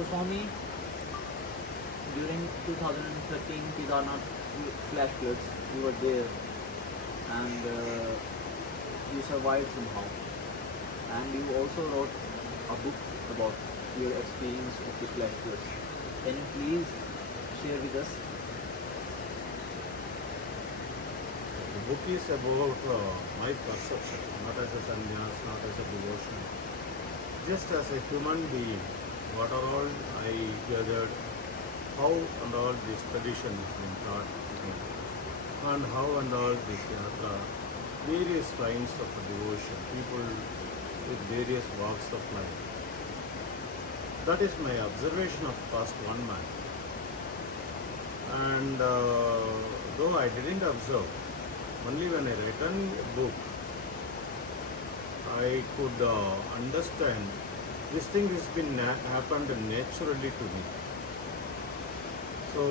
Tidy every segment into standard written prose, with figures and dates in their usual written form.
So Swami, during 2013 Kedarnath flash floods, you were there and you survived somehow. And you also wrote a book about your experience of the flash floods. Can you please share with us? The book is about my perception, not as a sannyas, not as a devotion. Just as a human being, what are all I gathered, how and all this tradition has been taught to me, and how and all this yatra, various kinds of devotion, people with various walks of life. That is my observation of past 1 month. And though I didn't observe, only when I written a book, I could understand this thing has been happened naturally to me. So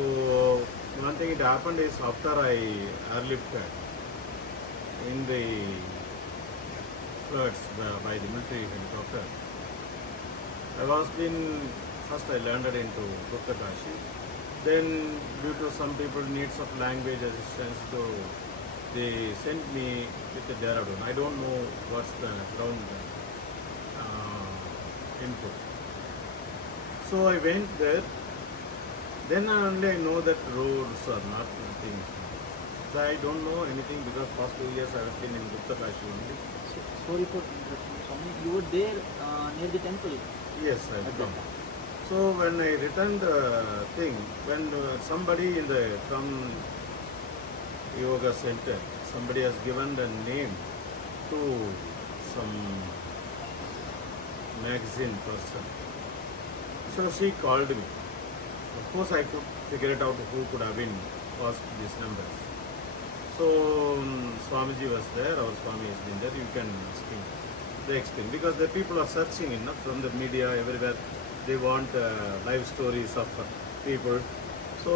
one thing it happened is after I airlifted in the floods by the military helicopter, I was been first I landed into Guptakashi. Then due to some people needs of language assistance, so they sent me with the Dehradun. I don't know what's the ground input. So I went there. Then only I know that roads are not nothing. So I don't know anything because past 2 years I have been in Guptakashi only. So, sorry for interrupting, Swami. You were there near the temple. Yes, I have come. So when I returned the thing, when somebody in the from yoga center, somebody has given the name to some magazine person. So she called me. Of course, I could figure it out who could have been passed these numbers. So Swamiji was there, our Swami has been there. You can ask him the experience because the people are searching enough from the media everywhere. They want live stories of people. So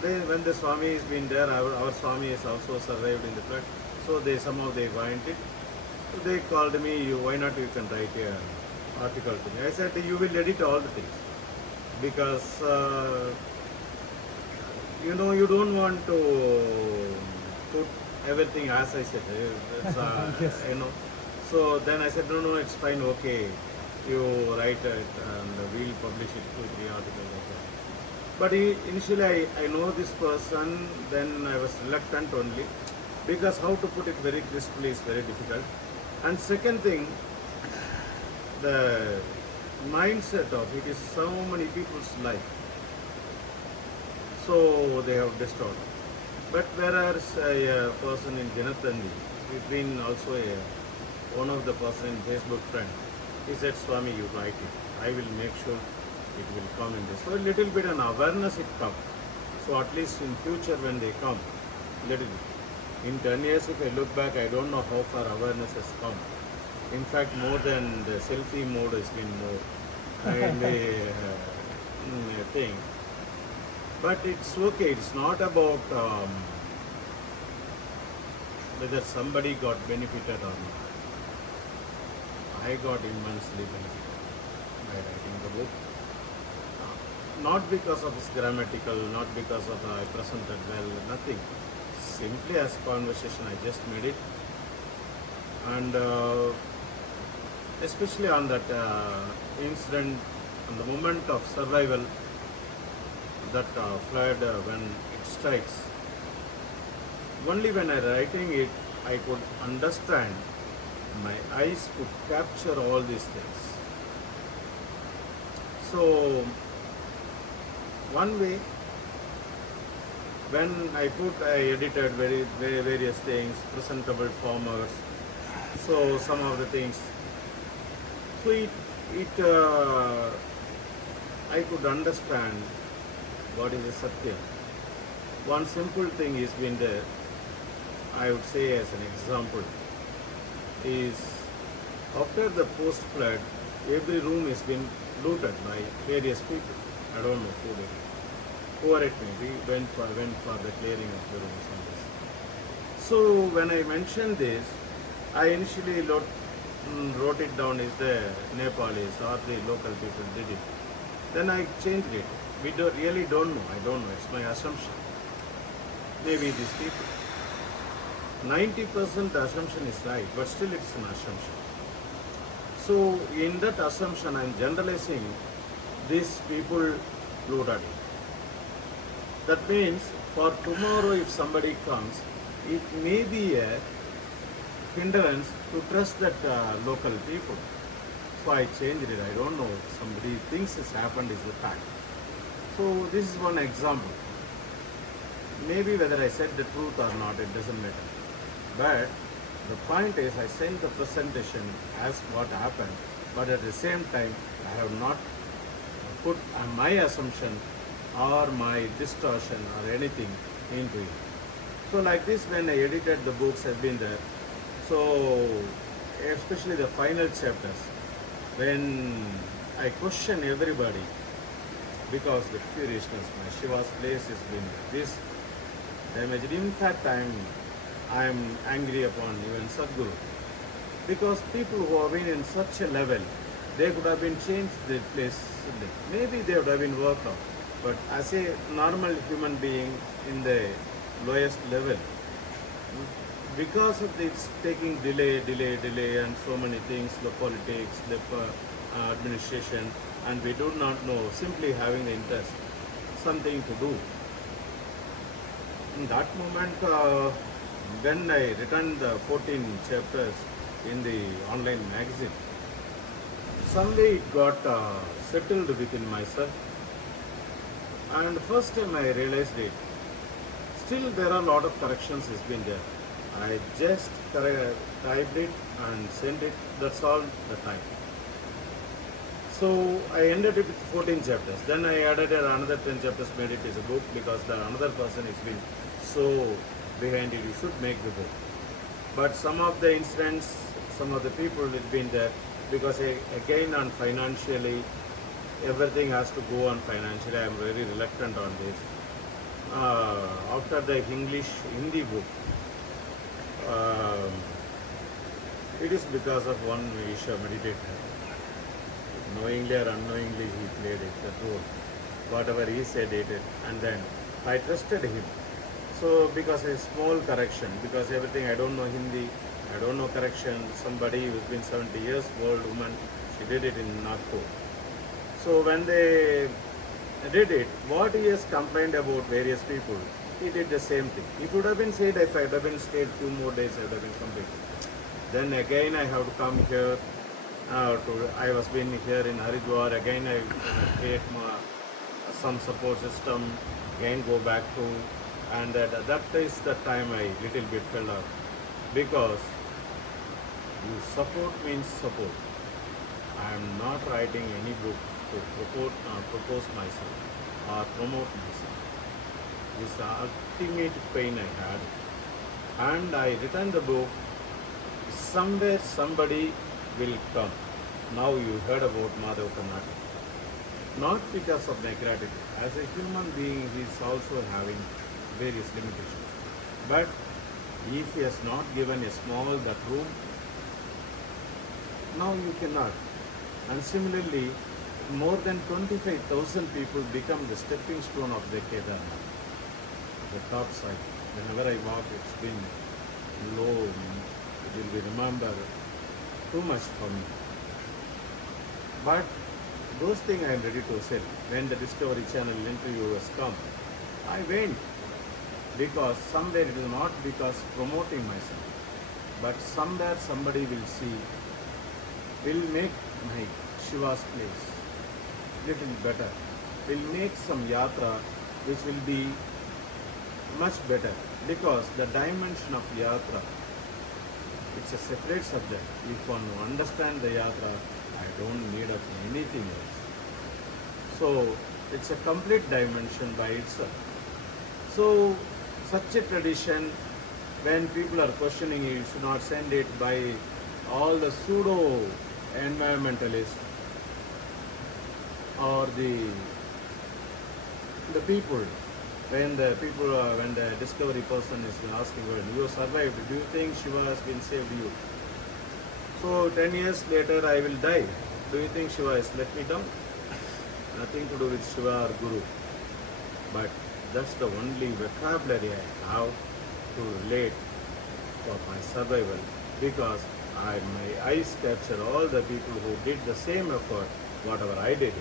when the Swami has been there, our Swami has also survived in the flood. So somehow they find it. So they called me. Why not you can write an article to me? I said you will edit all the things because you don't want to put everything as I said. It's, Yes. So then I said no, it's fine, okay. You write it and we'll publish it 2-3 articles like that. But initially I know this person, then I was reluctant only because how to put it very crisply is very difficult. And second thing, the mindset of it is so many people's life. So they have destroyed. But whereas a person in Janatandi, we've been also one of the person in Facebook friend, he said, Swami, you write it. I will make sure it will come in this. So a little bit an awareness it comes. So at least in future when they come, little bit. In 10 years if I look back, I don't know how far awareness has come. In fact, more than the selfie mode has been more. And the thing. But it's okay. It's not about whether somebody got benefited or not. I got immensely benefited by writing the book. Not because of its grammatical, not because of I presented well, nothing. Simply as conversation, I just made it. And especially on that incident, on the moment of survival, that flood when it strikes. Only when I writing it, I could understand. My eyes could capture all these things. So one way, when I edited various things, presentable formers, so some of the things. So I could understand what is a satya. One simple thing is been there. I would say as an example is after the post flood, every room has been looted by various people. I don't know who did it. Whoever it may be, went for the clearing of the rooms and this. So when I mentioned this, I initially wrote it down as the Nepalis or the local people did it. Then I changed it. We really don't know. I don't know. It's my assumption. Maybe these people. 90% the assumption is right, but still it's an assumption. So in that assumption, I'm generalizing these people looked at it. That means for tomorrow, if somebody comes, it may be a hindrance to trust that local people. So I changed it. I don't know. Somebody thinks it's happened is a fact. So this is one example. Maybe whether I said the truth or not, it doesn't matter. But the point is, I sent the presentation as what happened, but at the same time, I have not put my assumption or my distortion or anything into it. So like this, when I edited the books, have been there. So especially the final chapters, when I question everybody, because the furiousness, my Shiva's place has been this damaged. In fact, I am angry upon even Sadhguru, because people who have been in such a level, they could have been changed their place. Maybe they would have been worked out. But as a normal human being in the lowest level, because of this taking delay, and so many things, the politics, the administration, and we do not know, simply having the interest, something to do. In that moment, when I returned the 14 chapters in the online magazine, suddenly it got settled within myself. And first time I realized it. Still there are a lot of corrections has been there. I just typed it and sent it. That's all the time. So I ended it with 14 chapters. Then I added another 10 chapters, made it as a book, because the another person has been so behind it. You should make the book. But some of the incidents, some of the people have been there, because again on financially, everything has to go on financially. I am very reluctant on this. After the Hindi book, it is because of one Isha meditator. Knowingly or unknowingly, he played it, the role. Whatever he said, it, and then I trusted him. So because a small correction, because everything, I don't know Hindi, I don't know correction. Somebody who's been 70 years old woman, she did it in Nagpur. So when they did it, what he has complained about various people, he did the same thing. It would have been said, if I would have been stayed 2 more days, I would have been completed. Then again I have to come here. I was been here in Haridwar. Again I create some support system. Again go back to, and that is the time I little bit fell out, because you support means support. I am not writing any book to propose myself or promote myself. This is the ultimate pain I had, and I returned the book. Somewhere somebody will come. Now you heard about Madhur Karnataka. Not because of my gratitude. As a human being, he is also having various limitations. But if he has not given a small that room, now you cannot. And similarly, more than 25,000 people become the stepping stone of the Kedarnath. The top side. Whenever I walk, it's been low. It will be remembered too much for me. But those things I am ready to sell. When the Discovery Channel interview has come, I went, because somewhere it is not because promoting myself, but somewhere somebody will see, will make my Shiva's place little better, will make some yatra which will be much better, because the dimension of yatra, it's a separate subject. If one understand the yatra, I don't need of anything else. So it's a complete dimension by itself. So such a tradition, when people are questioning it, you should not send it by all the pseudo environmentalists or the people. When the discovery person is asking, well, you survived, do you think Shiva has been saved you? So 10 years later I will die. Do you think Shiva has let me down? nothing to do with Shiva or Guru. But that's the only vocabulary I have to relate for my survival, because my eyes capture all the people who did the same effort, whatever I did it.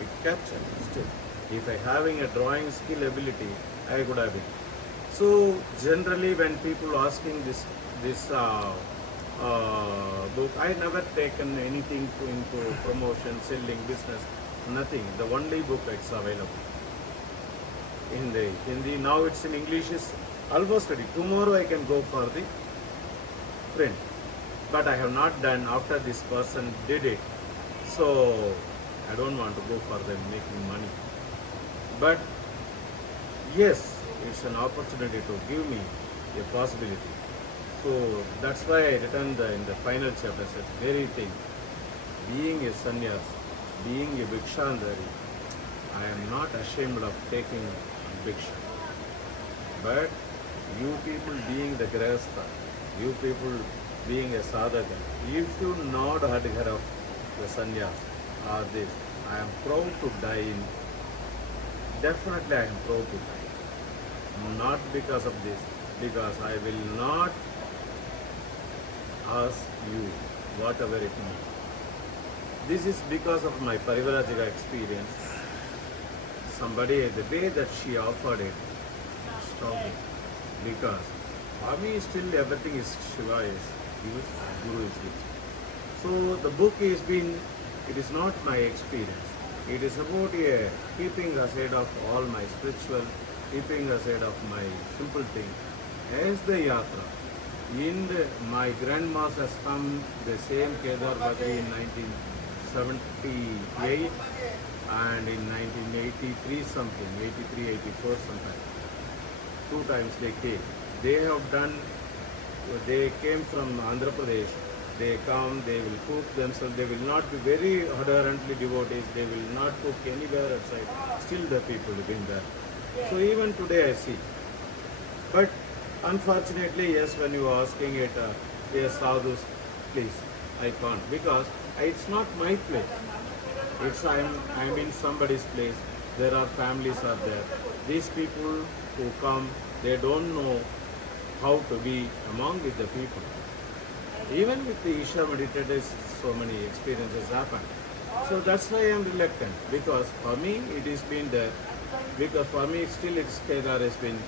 It captured still. If I having a drawing skill ability, I could have it. So generally, when people asking this book, I never taken anything into promotion, selling, business, nothing. The only book it's available in the Hindi. Now it's in English, is almost ready. Tomorrow I can go for the print, but I have not done after this person did it. So I don't want to go for them making money. But yes, it's an opportunity to give me a possibility. So that's why I written in the final chapter, said very thing. Being a sannyas, being a bhikshandari, I am not ashamed of taking bhiksha. But you people being the grahastha, you people being a sadhaka, if you not heard of the sannyas or this, I am proud to die in. Definitely I am proud to die. Not because of this, because I will not ask you whatever it means. This is because of my Parivarajika experience. Somebody, the way that she offered it, stopped me. Because for me still everything is Shiva is used and Guru is used. So the book is been, it is not my experience. It is about keeping aside of all my spiritual, keeping aside of my simple thing. As the yatra, my grandmas has come the same Kedar Badri in 1978 and in 1983 something, 83, 84 sometime. 2 times they came. They have done, they came from Andhra Pradesh. They come, they will cook themselves, they will not be very adherently devotees, they will not cook anywhere outside. Still the people have been there. So even today I see. But unfortunately, yes, when you are asking it, yes, sadhus, please, I can't. Because it's not my place. It's I'm in somebody's place. There are families are there. These people who come, they don't know how to be among with the people. Even with the Isha meditators, so many experiences happen. So that's why I am reluctant, because for me it has been there. Because for me still it's Kedar has been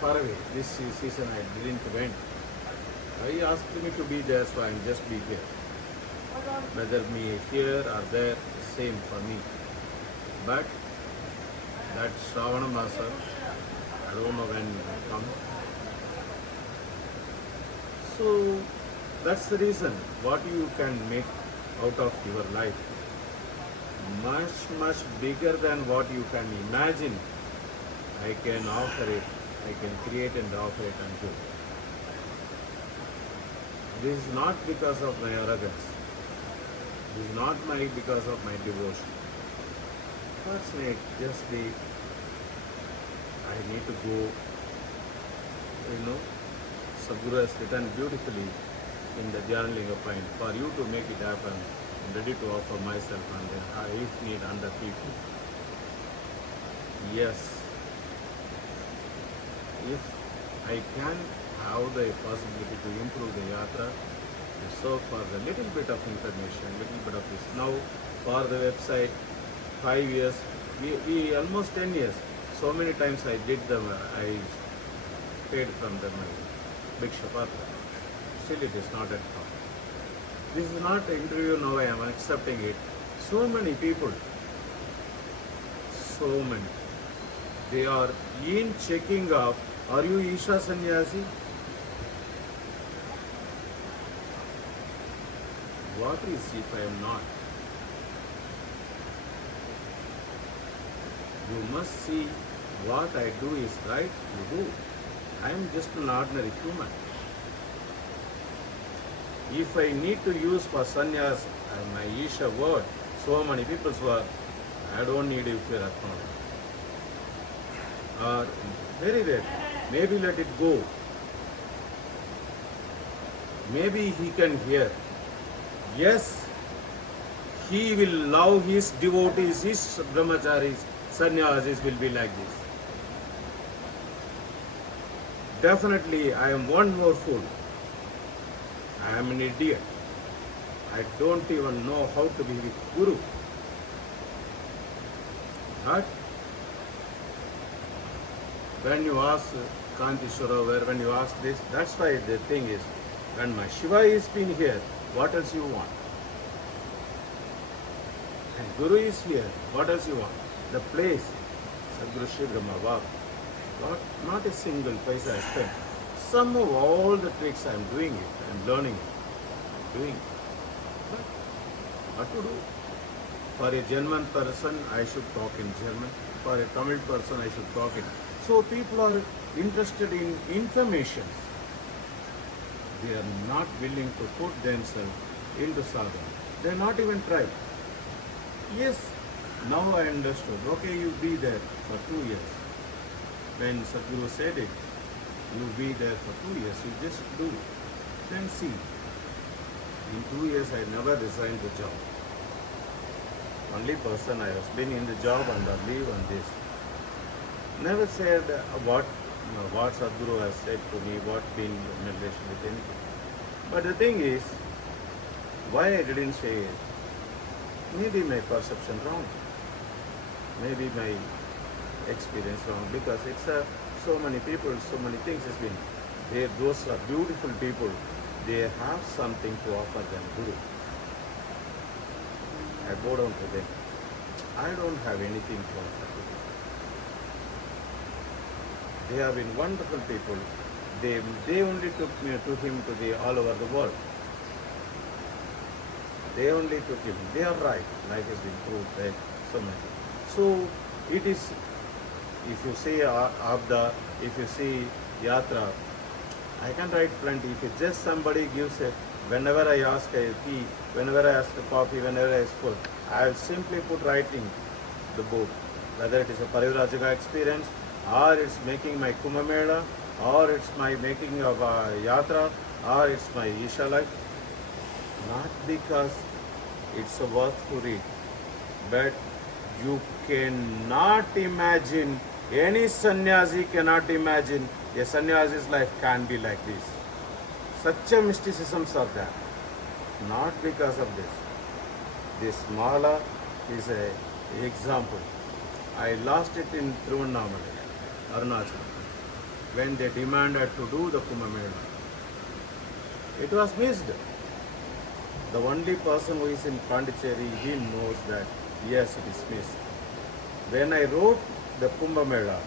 far away. This season I didn't went. He asked me to be there, so I am just be here. Whether me here or there, same for me. But that Shravana Masa, I don't know when it will come. So that's the reason what you can make out of your life. Much bigger than what you can imagine. I can offer it, I can create and offer it unto you. This is not because of my arrogance. This is not because of my devotion. First, just I need to go, Sadhguru has written beautifully in the Dhyanlinga point, for you to make it happen, I'm ready to offer myself and then if need 100 people. Yes, if I can have the possibility to improve the yatra, so for the little bit of information, little bit of this. Now for the website, 5 years, we almost 10 years. So many times I did I paid from the my Bhiksha Patra. Still it is not at all. This is not an interview now, I am accepting it. So many people, so many. They are in checking up, are you Isha Sannyasi? What is if I am not? You must see what I do is right, you do. I am just an ordinary human. If I need to use for sannyas and my Isha word, so many people's word, I don't need if you are not. Or very rare, maybe let it go. Maybe he can hear. Yes, he will love his devotees, his brahmacharis, sannyasis will be like this. Definitely, I am one more fool. I am an idiot. I don't even know how to be with Guru. But when you ask Kanti Sarovar, when you ask this, that's why the thing is, when my Shiva is been here, what else you want? And Guru is here, what else you want? The place, Sadguru Shri Brahma Baba, not a single paisa I spent. Some of all the tricks I am doing it, I am learning it, I am doing it. But what to do? For a German person, I should talk in German. For a Tamil person, I should talk in. So people are interested in information. They are not willing to put themselves into sadhana. They are not even try. Yes, now I understood. Okay, you be there for 2 years. When Sadhguru said it, you be there for 2 years. You just do it. Then see. In 2 years, I never resigned the job. Only person I was been in the job and I leave on this. Never said what Sadhguru has said to me, what been in relation with anything. But the thing is, why I didn't say it? Maybe my perception wrong. Maybe my experience wrong. Because it's so many people, so many things has been. Those are beautiful people. They have something to offer them, Guru. I bow down to them. I don't have anything to offer to them. They have been wonderful people. They only took me to him to the all over the world. They only took him. They are right. Life has been proved right. So many. So it is. If you see Abda, if you see Yatra, I can write plenty. If it's just somebody gives a, whenever I ask a tea, whenever I ask a coffee, whenever I ask food, I will simply put writing the book. Whether it is a Parivrajaka experience, or it's making my Kumbh Mela, or it's my making of a Yatra, or it's my Isha life. Not because it's a worth to read, but you cannot imagine, any sannyasi cannot imagine a sannyasi's life can be like this. Such a mysticisms are there. Not because of this. This mala is an example. I lost it in Trivandamala, Arunachal, when they demanded to do the Kumbh Mela. It was missed. The only person who is in Pondicherry, he knows that yes, it is missed. When I wrote the Kumbh Mela,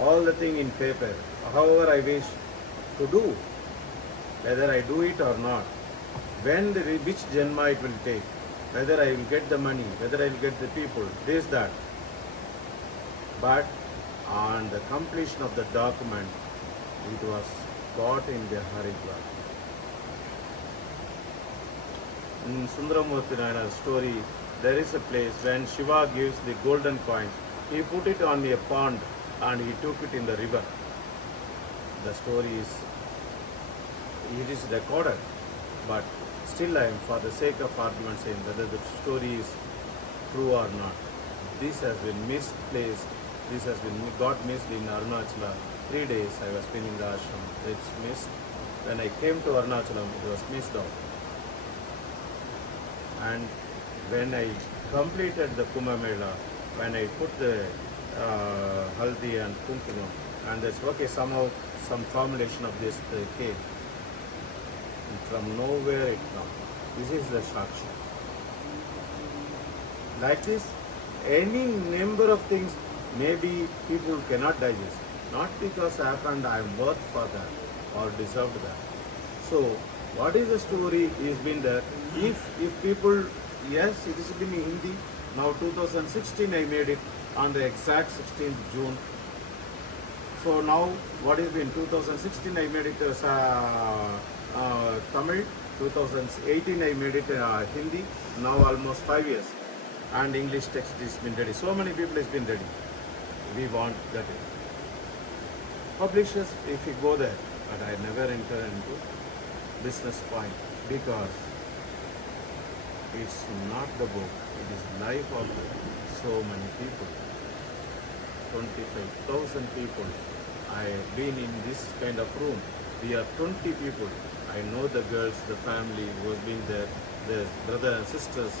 all the thing in paper, however I wish to do, whether I do it or not, when which Janma it will take, whether I will get the money, whether I will get the people, this, that. But on the completion of the document, it was got in the Haridwar. In Sundaramurti Nayana's story, there is a place when Shiva gives the golden coins, he put it on a pond and he took it in the river. The story it is recorded, but still I am, for the sake of argument, saying whether the story is true or not. This has been misplaced, this has been got missed in Arunachala. 3 days I was been in the ashram, it's missed. When I came to Arunachalam, it was missed out. And when I completed the Kumbh Mela, when I put the haldi and kumkumam, and there's okay, somehow some formulation of this came. And from nowhere it comes. This is the Saksha. Like this, any number of things maybe people cannot digest. Not because happened I am worth for that or deserved that. So what is the story is been there. If people, yes, it has been in Hindi. Now 2016 I made it on the exact 16th June. So now what is been 2016 I made it as Tamil. 2018 I made it Hindi. Now almost 5 years. And English text has been ready. So many people has been ready. We want that. Publishers, if you go there, but I never enter into business point because It's not the book, it is life of so many people. 25,000 people. I have been in this kind of room. We are 20 people. I know the girls, the family who has been there, their brother and sisters.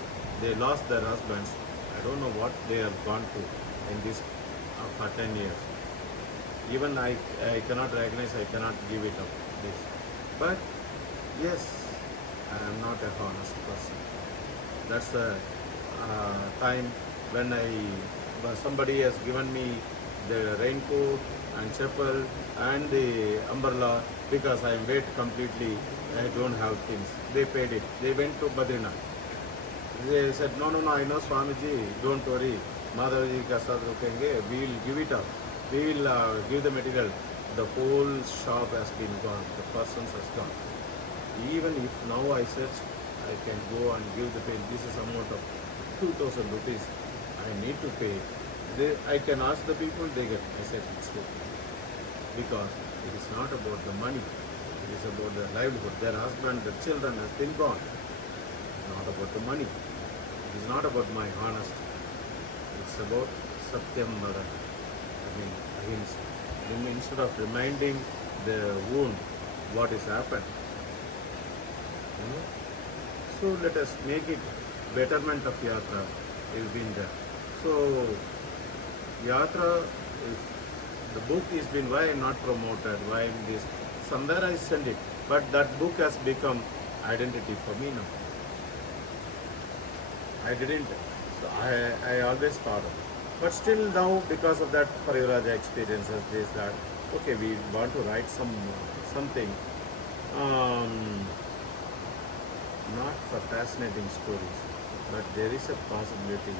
They lost their husbands. I don't know what they have gone through in this for 10 years. Even I cannot recognize, I cannot give it up. This. But yes, I am not a honest person. That's the time when somebody has given me the raincoat and chapel and the umbrella because I am wet completely. I don't have things. They paid it. They went to Badrinath. They said, no, I know Swamiji, don't worry. Madhavji ka saath rukenge. We will give it up. We will give the material. The whole shop has been gone. The persons has gone. Even if now I search, I can go and give the pay. This is amount of 2,000 rupees. I need to pay. I can ask the people, they get. I said, it's okay. Because it is not about the money. It is about their livelihood. Their husband, their children has been gone. It's not about the money. It is not about my honesty. It's about Satyam Mara. Ahimsa. Instead of reminding the wound what has happened. So let us make it betterment of Yatra is been there. So Yatra is the book is been why not promoted, why this somewhere I send it. But that book has become identity for me now. I didn't. So I always thought of it. But still now because of that Parivraja experiences, this, that, okay, we want to write something. Not for fascinating stories, but there is a possibility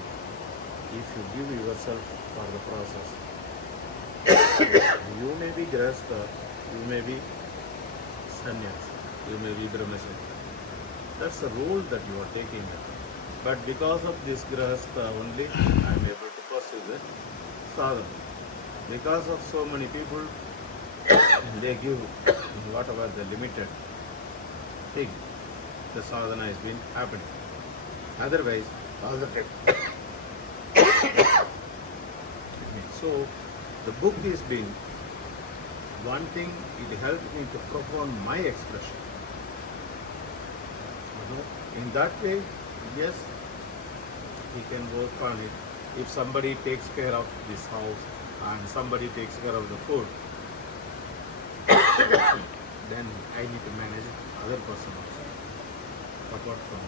if you give yourself for the process. You may be Grahastha, you may be Sannyas, you may be Brahmacharya. That's the role that you are taking. But because of this Grahastha only, I am able to pursue the sadhana. Because of so many people, they give whatever the limited thing. The sadhana has been happening. Otherwise, all the time. So, the book has been one thing, it helped me to profound my expression. In that way, yes, he can work on it. If somebody takes care of this house and somebody takes care of the food, then I need to manage other person also. Apart from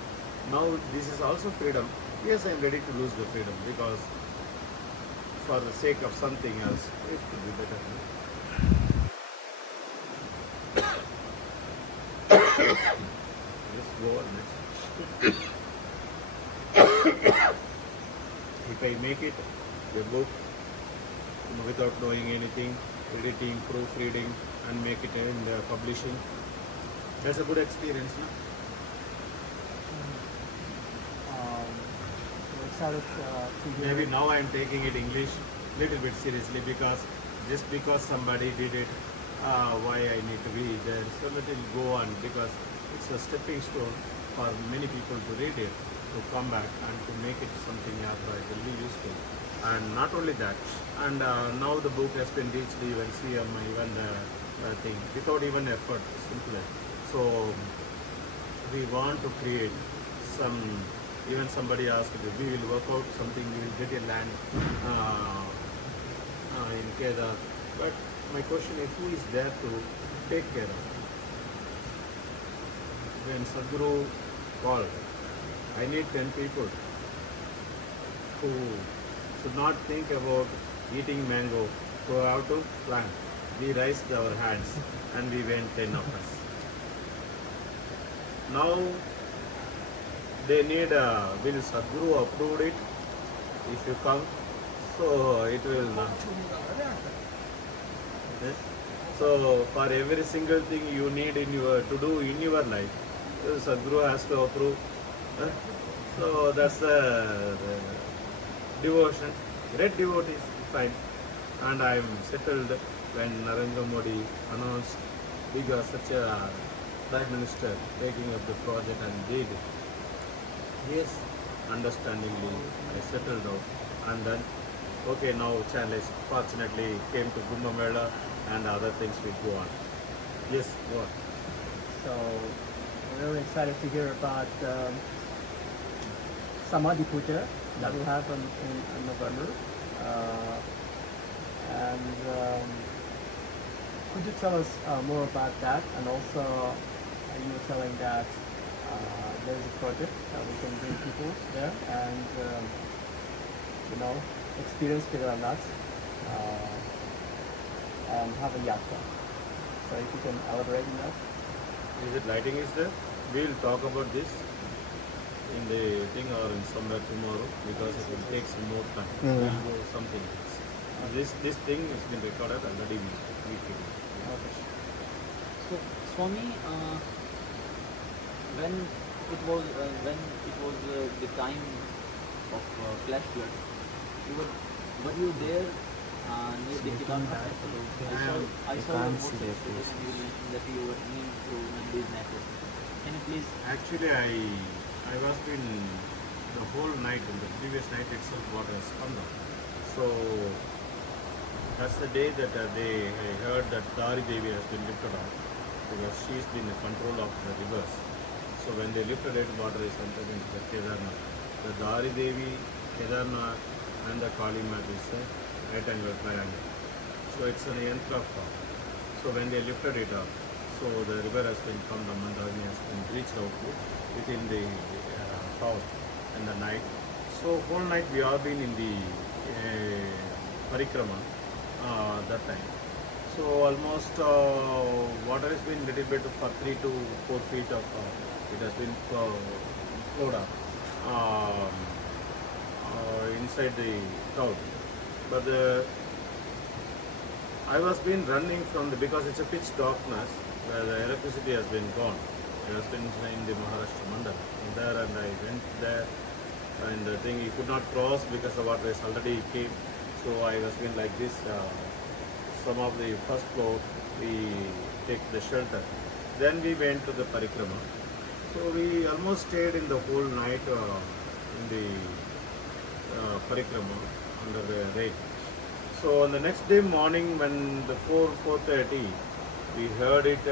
now, this is also freedom. Yes, I am ready to lose the freedom because for the sake of something else, it could be better. Let's go on next. If I make it a book without knowing anything, editing, proofreading, and make it in the publishing, that's a good experience. No? Maybe now I am taking it English little bit seriously because just because somebody did it, why I need to be there. So let it go on because it's a stepping stone for many people to read it, to come back and to make it something Yatra. It will be useful. And not only that, and now the book has been reached even CM, even thing without even effort, simply. So we want to create some. Even somebody asked, we will work out something, we will get a land in Kedar. But my question is, who is there to take care of it? When Sadhguru called, I need 10 people who should not think about eating mango, who have to plant. We raised our hands and we went 10 of us. Now, they need will Sadhguru approved it if you come, so it will not. Okay? So for every single thing you need in your to do in your life, Sadhguru has to approve. So that's the devotion. Great devotees, fine. And I am settled when Narendra Modi announced because such a Prime Minister taking up the project and did Yes, understandingly, I settled out, and then, okay, now challenge fortunately came to Kumbh Mela, and other things will go on. Yes, go on. So we're really excited to hear about Samadhi Puja that will happen in November. Uh, and could you tell us more about that? And also, you were telling that there is a project that we can bring people there and you know experience Kedarnath and have a yatra. So if you can elaborate on that. Is it lighting is there? We'll talk about this in the thing or in somewhere tomorrow because it will take some more time. We'll go something else. This thing has been recorded already. We figured. Okay. So Swami, when it was the time of flash flood, were you there near the Kedarnath? I saw your see their faces. you mentioned that you were near to Nandi's necklace. Can you please? Actually, I was been the whole night and the previous night itself water has come down. So that's the day that I heard that Dari Devi has been lifted out because she's been in control of the rivers. So when they lifted it, water is entered into the Kedarnath. The Dari Devi, Kedarnath and the Kali Mat is a right angle triangle. So it's an yantra form. So when they lifted it up, so the river has been come, the Mandalini has been reached out to within the house in the night. So whole night we have been in the parikrama that time. So almost water has been little bit for 3 to 4 feet of it has been flowed up inside the town. But I was been running from the because it's a pitch darkness where the electricity has been gone. It has been in the Maharashtra Mandal. And there and I went there and the thing you could not cross because the water is already came. So I was been like this. Some of the first floor we take the shelter. Then we went to the parikrama. So we almost stayed in the whole night in the parikrama under the rain. So on the next day morning when the 4:30 we heard it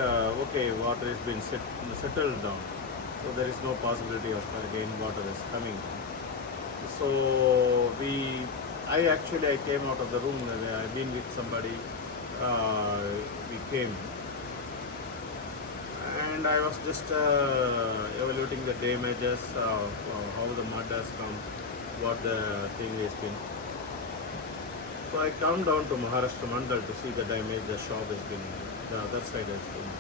okay water has been settled down. So there is no possibility of again water is coming. So I came out of the room and I've been with somebody. We came and I was just evaluating the damages, how the mud has come, what the thing has been. So I come down to Maharashtra Mandal to see the damage. The shop has been, the other side has been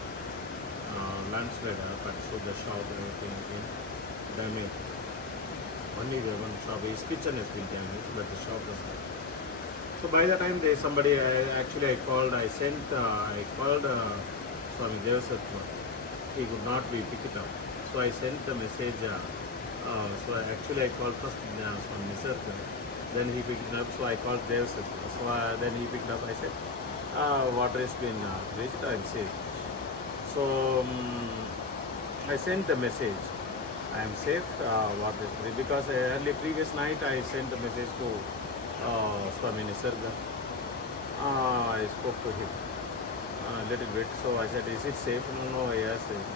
landslide happened. So the shop and everything has been damaged. Only the one shop, his kitchen has been damaged, but the shop was not. So by the time I called Swami Devasatma. He could not be pick it up. So I sent the message. I called first Swami Nisarga. Then he picked it up. So I called Devasatma. So then he picked up. I said, water has been reached. I'm safe. So I sent the message. I am safe. Water is free because previous night I sent the message to Swami Nisarga. I spoke to him a little bit. So I said, is it safe? No, yes, it's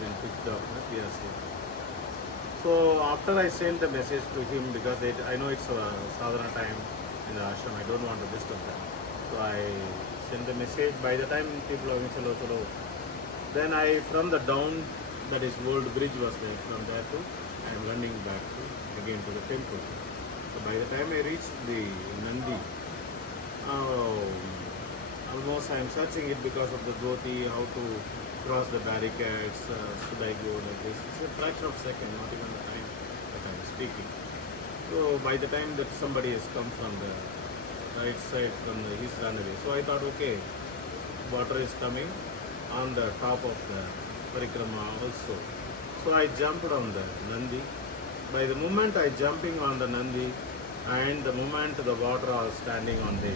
been picked up. We are safe. So after I sent the message to him because I know it's a sadhana time in the ashram. I don't want to disturb them. So I sent the message. By the time people are chalo, chalo. Then from the down, that is old bridge was there. From there to I am running back again to the temple. So by the time I reached the Nandi, almost I am searching it because of the dhoti, how to cross the barricades, should I go like this? It's a fraction of a second, not even the time that I am speaking. So by the time that somebody has come from the right side from his runway, so I thought, okay, water is coming on the top of the parikrama also. So I jumped on the Nandi. By the moment I jumping on the Nandi and the moment the water was standing on the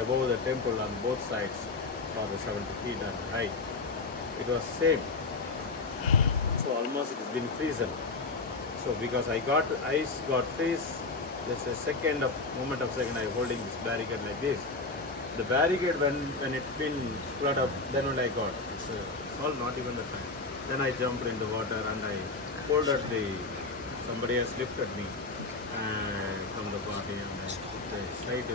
above the temple on both sides for the 70 feet and height, it was same. So almost it's been freezen. So because I got freeze, just a moment of second I holding this barricade like this. The barricade when it been flood up, then only I got. It's all not even the time. Then I jumped into water and I holded somebody has lifted me from the body and I took the side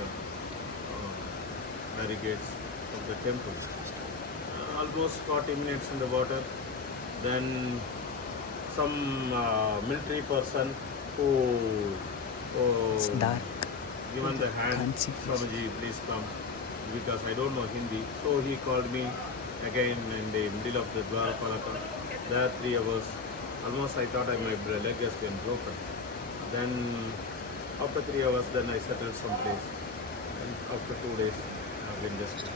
barricades of the temple. Almost 40 minutes in the water. Then some military person who given the hand, Swamiji, please come, because I don't know Hindi. So he called me again in the middle of the Dwarapalaka. There 3 hours. Almost I thought my leg has been broken. Then after 3 hours, then I settled someplace. And after 2 days, I have been resting.